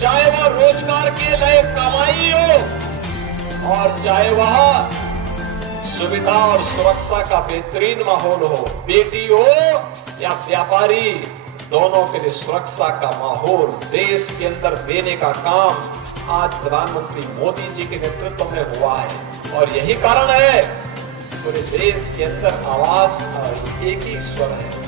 चाहे वह रोजगार के लिए कमाई हो, और चाहे वह सुविधा और सुरक्षा का बेहतरीन माहौल हो, बेटी हो या व्यापारी, दोनों के लिए सुरक्षा का माहौल देश के अंदर देने का काम आज प्रधानमंत्री मोदी जी के नेतृत्व में हुआ है। और यही कारण है पूरे देश के अंदर आवाज एक ही स्वर है।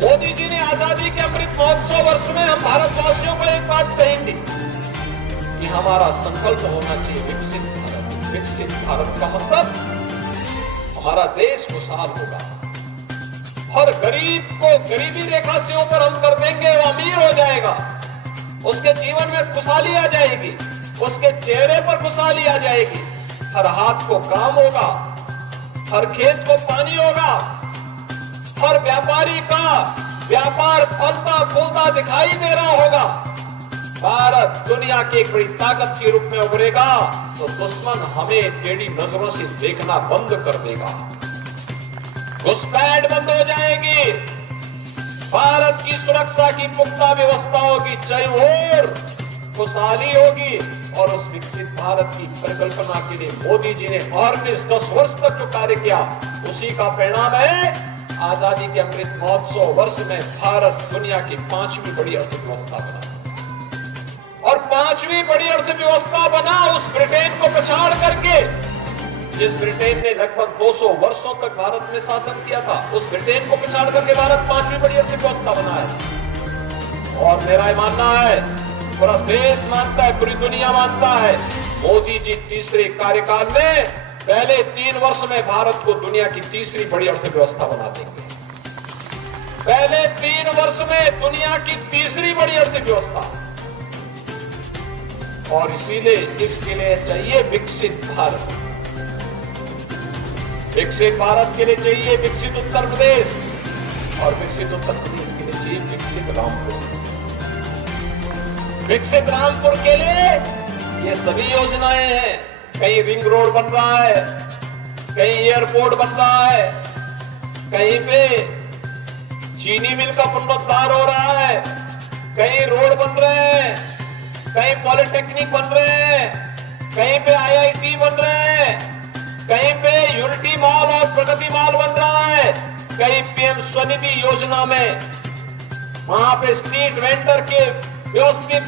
मोदी जी ने आजादी के अमृत महोत्सव वर्ष में हम भारतवासियों को एक बात कही थी कि हमारा संकल्प होना चाहिए विकसित भारत। विकसित भारत का मतलब हमारा देश खुशहाल होगा। हर गरीब को गरीबी रेखा से ऊपर हम कर देंगे, वो अमीर हो जाएगा। उसके जीवन में खुशहाली आ जाएगी, उसके चेहरे पर खुशहाली आ जाएगी। हर हाथ को काम होगा, हर खेत को पानी होगा, हर व्यापारी का व्यापार फलता फूलता दिखाई दे रहा होगा। भारत दुनिया की एक बड़ी ताकत के रूप में उभरेगा तो दुश्मन हमें टेढ़ी नजरों से देखना बंद कर देगा। घुसपैठ बंद हो जाएगी। भारत की सुरक्षा की पुख्ता व्यवस्था होगी, चारों ओर खुशहाली होगी। और उस विकसित भारत की परिकल्पना के लिए मोदी जी ने 10 वर्ष तक जो कार्य किया, उसी का परिणाम है आजादी के अमृत महोत्सव वर्ष में भारत दुनिया की 5वीं बड़ी अर्थव्यवस्था बना। और 5वीं बड़ी अर्थव्यवस्था बना उस ब्रिटेन को पछाड़ करके, जिस ब्रिटेन ने लगभग 200 वर्षों तक भारत में शासन किया था, उस ब्रिटेन को पछाड़ करके भारत 5वीं बड़ी अर्थव्यवस्था बना है। और मेरा मानना है, पूरा देश मानता है, पूरी दुनिया मानता है, मोदी जी तीसरे कार्यकाल में पहले 3 वर्ष में भारत को दुनिया की तीसरी बड़ी अर्थव्यवस्था बना देंगे। पहले 3 वर्ष में दुनिया की तीसरी बड़ी अर्थव्यवस्था। और इसीलिए इसके लिए चाहिए विकसित भारत। विकसित भारत के लिए चाहिए विकसित उत्तर प्रदेश, और विकसित उत्तर प्रदेश के लिए चाहिए विकसित रामपुर। विकसित रामपुर के लिए ये सभी योजनाएं हैं। कहीं रिंग रोड बन रहा है, कहीं एयरपोर्ट बन रहा है, कहीं पे चीनी मिल का पुनरुद्धार हो रहा है, कहीं रोड बन रहे हैं, कहीं पॉलिटेक्निक बन रहे हैं, कहीं पे IIT बन रहे हैं, कहीं पे यूनिटी मॉल और प्रगति मॉल बन रहा है, कहीं PM स्वनिधि योजना में वहां पे स्ट्रीट वेंडर के व्यवस्थित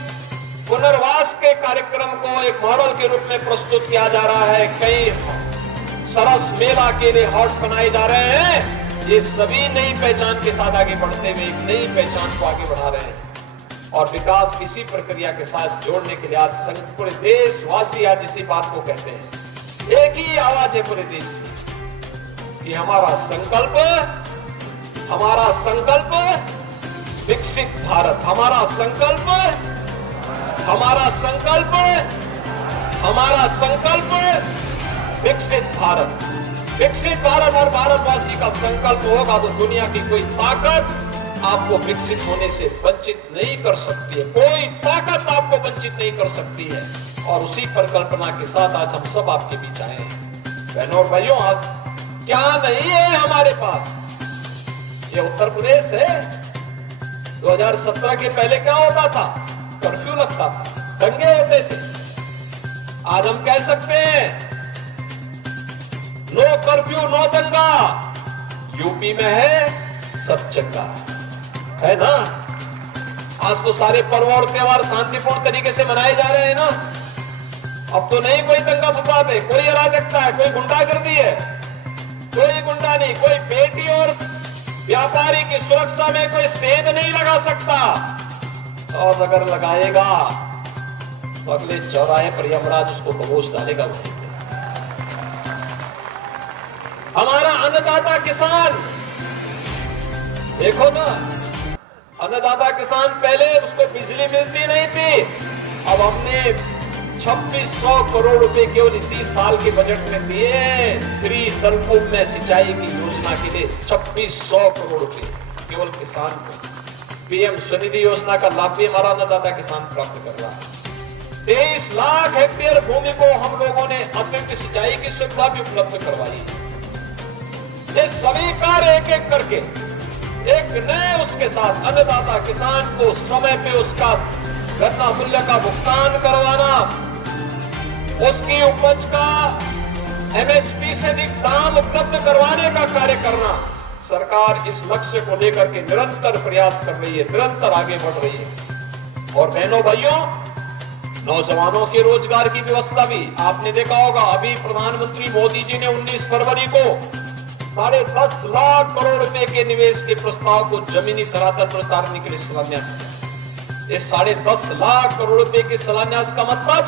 पुनर्वास के कार्यक्रम को एक मॉडल के रूप में प्रस्तुत किया जा रहा है, कई सरस मेला के लिए हॉट बनाए जा रहे हैं। ये सभी नई पहचान के साथ आगे बढ़ते हुए एक नई पहचान को आगे बढ़ा रहे हैं और विकास किसी प्रक्रिया के साथ जोड़ने के लिए आज पूरे देशवासी आज इसी बात को कहते हैं। एक ही आवाज है पूरे देश की कि हमारा संकल्प विकसित भारत, हमारा संकल्प विकसित भारत। विकसित भारत और भारतवासी का संकल्प होगा तो दुनिया की कोई ताकत आपको विकसित होने से वंचित नहीं कर सकती है, कोई ताकत आपको वंचित नहीं कर सकती है। और उसी परिकल्पना के साथ आज हम सब आपके बीच आए हैं। बहनों और भाइयों, आज क्या नहीं है हमारे पास, ये उत्तर प्रदेश है। 2017 के पहले क्या होता था? कर्फ्यू लगता था, दंगे होते थे। आज हम कह सकते हैं नो कर्फ्यू नो दंगा। यूपी में है सब चंगा, है ना। आज तो सारे पर्व और त्योहार शांतिपूर्ण तरीके से मनाए जा रहे हैं ना। अब तो नहीं कोई दंगा फसाद है, कोई अराजकता है, कोई गुंडागर्दी है, कोई गुंडा नहीं, कोई बेटी और व्यापारी की सुरक्षा में कोई सेंध नहीं लगा सकता। और अगर लगाएगा तो अगले चौराहे पर यमराज उसको दबोच डालेगा। वहीं हमारा अन्नदाता किसान, देखो ना, अन्नदाता किसान पहले उसको बिजली मिलती नहीं थी, अब हमने 2600 करोड़ रुपए केवल इसी साल के बजट में दिए फ्री नलकूप में सिंचाई की योजना के लिए। 2600 करोड़ रुपए केवल किसान को। PM स्वनिधि योजना का लाभ भी हमारा अन्नदाता किसान प्राप्त कर रहा है। 23 लाख हेक्टेयर भूमि को हम लोगों ने अतिरिक्त सिंचाई की सुविधा भी उपलब्ध करवाई है। ये सभी कार्य एक एक करके एक नए उसके साथ अन्नदाता किसान को समय पे उसका गन्ना मूल्य का भुगतान करवाना, उसकी उपज का MSP से अधिक दाम उपलब्ध करवाने का कार्य करना। सरकार इस लक्ष्य को लेकर के निरंतर प्रयास कर रही है, निरंतर आगे बढ़ रही है। और बहनों भाइयों, नौजवानों के रोजगार की व्यवस्था भी आपने देखा होगा। अभी प्रधानमंत्री मोदी जी ने 19 फरवरी को 10.5 लाख करोड़ रुपए के निवेश के प्रस्ताव को जमीनी धरातल पर उतारने के लिए शिलान्यास किया। इस 10.5 लाख करोड़ रुपए के शिलान्यास का मतलब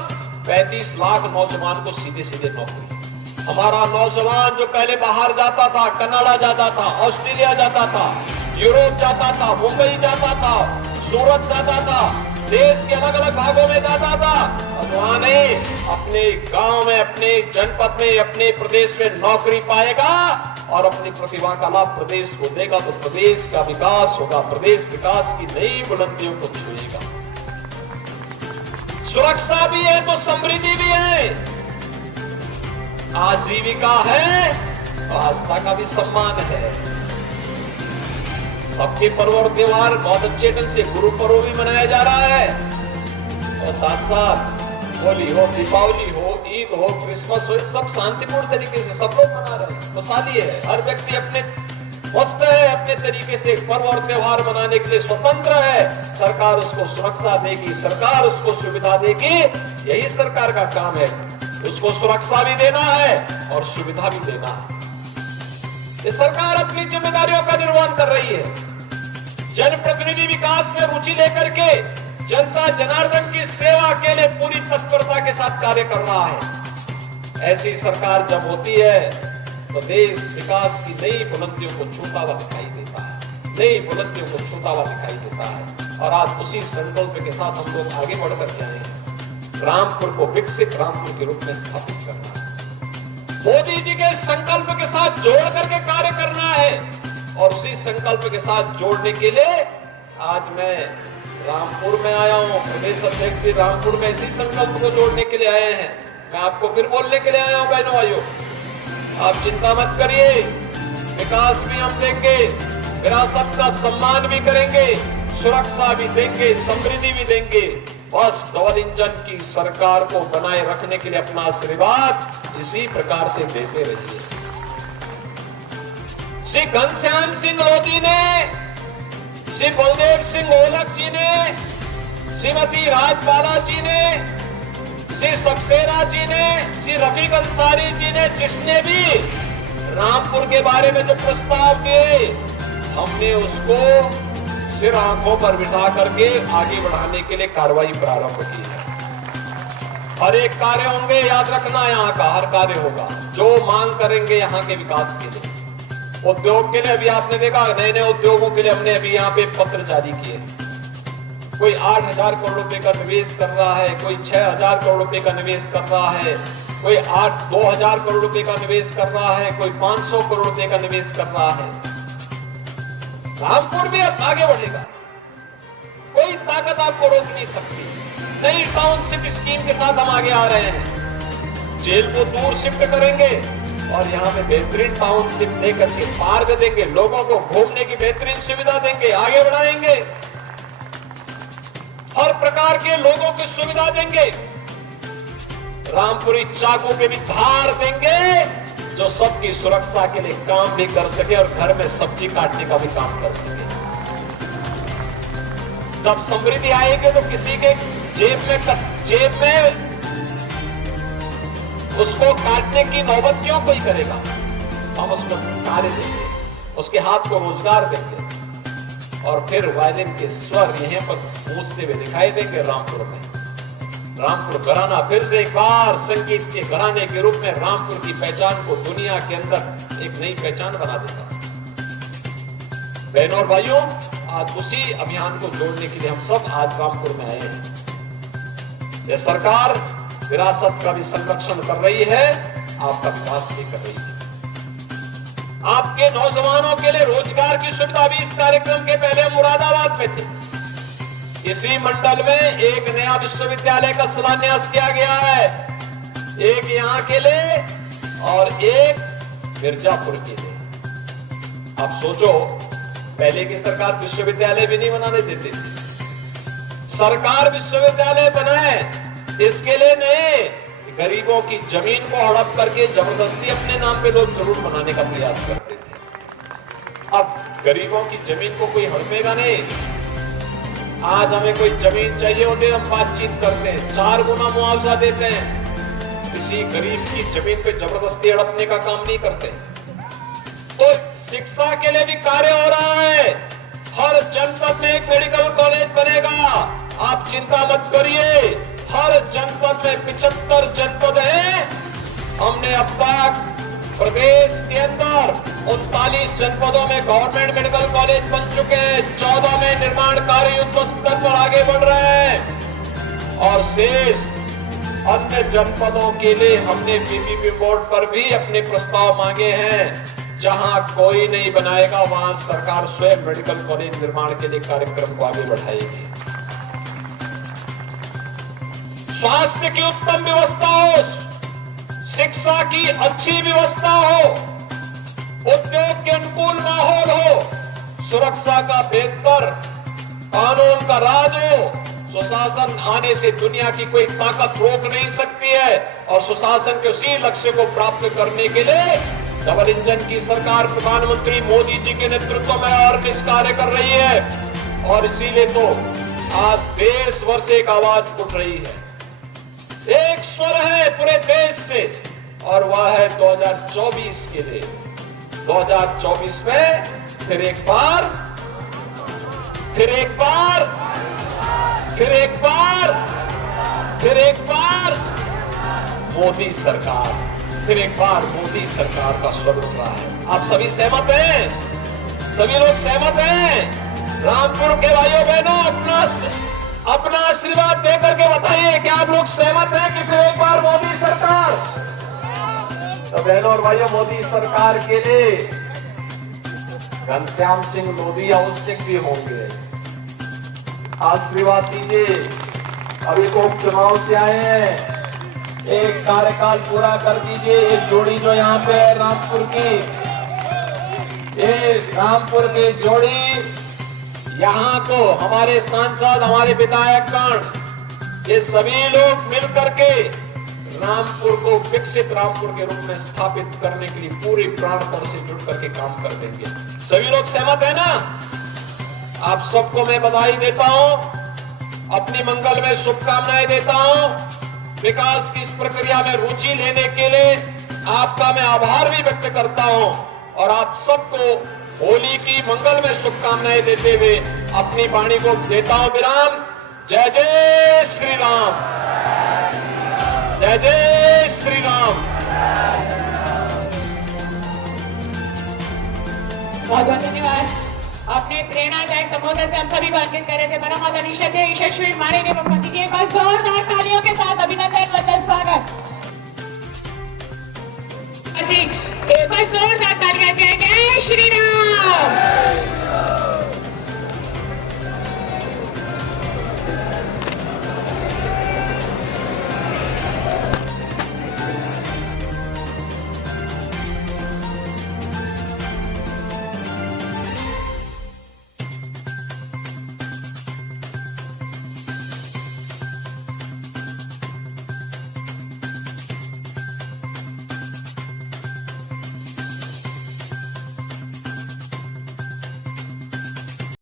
35 लाख नौजवान को सीधे सीधे नौकरी। हमारा नौजवान जो पहले बाहर जाता था, कनाडा जाता था, ऑस्ट्रेलिया जाता था, यूरोप जाता था, मुंबई जाता था, सूरत जाता था, देश के अलग अलग भागों में जाता था, अब वहां नहीं, अपने गांव में, अपने जनपद में, अपने प्रदेश में नौकरी पाएगा और अपनी प्रतिभा का लाभ प्रदेश को देगा तो प्रदेश का विकास होगा, प्रदेश विकास की नई बुलंदियों को छुएगा। सुरक्षा भी है तो समृद्धि भी है, आजीविका है तो आस्था का भी सम्मान है। सबके पर्व और त्योहार बहुत अच्छे ढंग से गुरु पर्व भी मनाया जा रहा है और साथ साथ होली हो, दीपावली हो, ईद हो, क्रिसमस हो, सब शांतिपूर्ण तरीके से सब लोग मना रहे हैं, खुशहाली है। हर व्यक्ति अपने मस्त है, अपने तरीके से पर्व और त्योहार मनाने के लिए स्वतंत्र है। सरकार उसको सुरक्षा देगी, सरकार उसको सुविधा देगी, यही सरकार का काम है। उसको सुरक्षा भी देना है और सुविधा भी देना है। ये सरकार अपनी जिम्मेदारियों का निर्वहन कर रही है। जनप्रतिनिधि विकास में रुचि लेकर के जनता जनार्दन की सेवा के लिए पूरी तत्परता के साथ कार्य कर रहा है। ऐसी सरकार जब होती है तो देश विकास की नई बुलंदियों को छूता हुआ दिखाई देता है, नई बुलंदियों को छूता हुआ दिखाई देता है। और आज उसी संकल्प के साथ हम लोग आगे बढ़कर जाए हैं, रामपुर को विकसित रामपुर के रूप में स्थापित करना है। मोदी जी के संकल्प के साथ जोड़ करके कार्य करना है। और उसी संकल्प के साथ जोड़ने के लिए आज मैं रामपुर में आया हूं। प्रदेश अध्यक्ष जी रामपुर में इसी संकल्प को जोड़ने के लिए आए हैं। मैं आपको फिर बोलने के लिए आया हूं बहनों भाइयों, आप चिंता मत करिए, विकास भी हम देंगे, विरासत का सम्मान भी करेंगे, सुरक्षा भी देंगे, समृद्धि भी देंगे। बस डबल इंजन की सरकार को बनाए रखने के लिए अपना आशीर्वाद इसी प्रकार से देते रहिए। श्री घनश्याम सिंह लोधी ने, श्री बलदेव सिंह ओलख जी ने, श्रीमती राजबाला जी ने, श्री सक्सेना जी ने, श्री रफीक अंसारी जी ने, जिसने भी रामपुर के बारे में जो प्रस्ताव दिए, हमने उसको सिर आंखों पर बिठा करके आगे बढ़ाने के लिए कार्रवाई प्रारंभ की है। हर एक कार्य होंगे, याद रखना, यहाँ का हर कार्य होगा जो मांग करेंगे यहाँ के विकास के लिए। उद्योग के लिए अभी आपने देखा, नए नए उद्योगों के लिए हमने अभी यहाँ पे पत्र जारी किए। कोई 8,000 करोड़ रुपए का निवेश कर रहा है, कोई 6,000 करोड़ रुपए का निवेश कर रहा है, कोई 2,000 करोड़ रुपए का निवेश कर रहा है, कोई 500 करोड़ रुपए का निवेश कर रहा है। रामपुर भी अब आगे बढ़ेगा, कोई ताकत आपको रोक नहीं सकती। नई टाउनशिप स्कीम के साथ हम आगे आ रहे हैं। जेल को दूर शिफ्ट करेंगे और यहाँ पे बेहतरीन टाउनशिप लेकर के पार्क देंगे, लोगों को घूमने की बेहतरीन सुविधा देंगे, आगे बढ़ाएंगे, हर प्रकार के लोगों की सुविधा देंगे। रामपुरी चाकू पे भी धार देंगे जो सबकी सुरक्षा के लिए काम भी कर सके और घर में सब्जी काटने का भी काम कर सके। जब समृद्धि आएगी तो किसी के जेब में उसको काटने की नौबत क्यों कोई करेगा। हम उसको कार्य देंगे, उसके हाथ को रोजगार देंगे और फिर वायलिन के स्वर यहीं पर गूंजते हुए दिखाई देंगे रामपुर में। रामपुर घराना फिर से एक बार संगीत के घराने के रूप में रामपुर की पहचान को दुनिया के अंदर एक नई पहचान बना देगा। बहनों और भाइयों, आज उसी अभियान को जोड़ने के लिए हम सब आज रामपुर में आए हैं। यह सरकार विरासत का भी संरक्षण कर रही है, आपका विकास भी कर रही है। आपके नौजवानों के लिए रोजगार की सुविधा भी इस कार्यक्रम के पहले मुरादाबाद में थी। इसी मंडल में एक नया विश्वविद्यालय का शिलान्यास किया गया है, एक यहां के लिए और एक मिर्जापुर के लिए। अब सोचो, पहले की सरकार विश्वविद्यालय भी नहीं बनाने देती थी। सरकार विश्वविद्यालय बनाए इसके लिए नहीं, गरीबों की जमीन को हड़प करके जबरदस्ती अपने नाम पे लोग जरूर बनाने का प्रयास करते थे। अब गरीबों की जमीन को कोई हड़पेगा नहीं। आज हमें कोई जमीन चाहिए होती है, हम बातचीत करते हैं, 4 गुना मुआवजा देते हैं। किसी गरीब की जमीन पे जबरदस्ती हड़पने का काम नहीं करते। तो शिक्षा के लिए भी कार्य हो रहा है। हर जनपद में एक मेडिकल कॉलेज बनेगा, आप चिंता मत करिए। हर जनपद में 75 जनपद हैं। हमने अब तक प्रदेश के अंदर 39 जनपदों में गवर्नमेंट मेडिकल कॉलेज बन चुके हैं, 14 में निर्माण कार्य युद्ध स्तर पर आगे बढ़ रहे हैं और शेष अन्य जनपदों के लिए हमने पीपीपी बोर्ड पर भी अपने प्रस्ताव मांगे हैं। जहां कोई नहीं बनाएगा वहां सरकार स्वयं मेडिकल कॉलेज निर्माण के लिए कार्यक्रम को आगे बढ़ाएगी। स्वास्थ्य की उत्तम व्यवस्था हो, शिक्षा की अच्छी व्यवस्था हो, उद्योग के अनुकूल माहौल हो, सुरक्षा का बेहतर कानून का राज हो। सुशासन आने से दुनिया की कोई ताकत रोक नहीं सकती है और सुशासन के उसी लक्ष्य को प्राप्त करने के लिए डबल इंजन की सरकार प्रधानमंत्री मोदी जी के नेतृत्व में और निष्कार्य कर रही है। और इसीलिए तो आज देश भर से एक आवाज उठ रही है, एक स्वर है पूरे देश से और वह है 2024 के लिए। 2024 में फिर एक बार फिर एक बार फिर एक बार फिर एक बार मोदी सरकार, फिर एक बार मोदी सरकार का स्वर उठ रहा है। आप सभी सहमत हैं? सभी लोग सहमत हैं? रामपुर के भाइयों बहनों अपना आशीर्वाद देकर के बताइए कि आप लोग सहमत हैं कि फिर एक बार मोदी सरकार। तो बहनों और भाइयों, मोदी सरकार के लिए घनश्याम सिंह लोधी आवश्यक भी होंगे। आशीर्वाद दीजिए। अभी को उपचुनाव से आए हैं, एक कार्यकाल पूरा कर दीजिए। एक जोड़ी जो यहाँ पे है रामपुर की, ये रामपुर की जोड़ी, यहाँ को हमारे सांसद, हमारे विधायकगण, ये सभी लोग मिलकर के रामपुर को विकसित रामपुर के रूप में स्थापित करने के लिए पूरी प्राणपण से जुट करके काम कर देंगे। सभी लोग सहमत है ना? आप सबको मैं बधाई देता हूं, अपनी मंगल में शुभकामनाएं देता हूं। विकास की इस प्रक्रिया में रुचि लेने के लिए आपका मैं आभार भी व्यक्त करता हूं और आप सबको होली की मंगल में शुभकामनाएं देते हुए अपनी वाणी को देता हूं विराम। जय जय श्री राम, जय जय श्री राम। बहुत बहुत धन्यवाद। अपने प्रेरणादायक संबोधन से हम सभी को अंकित कर रहे थे। परम आदरणीय यशस्वी माननीय मुख्यमंत्री जी, एक बार जोरदार तालियों के साथ अभिनंदन, वंदन, स्वागत।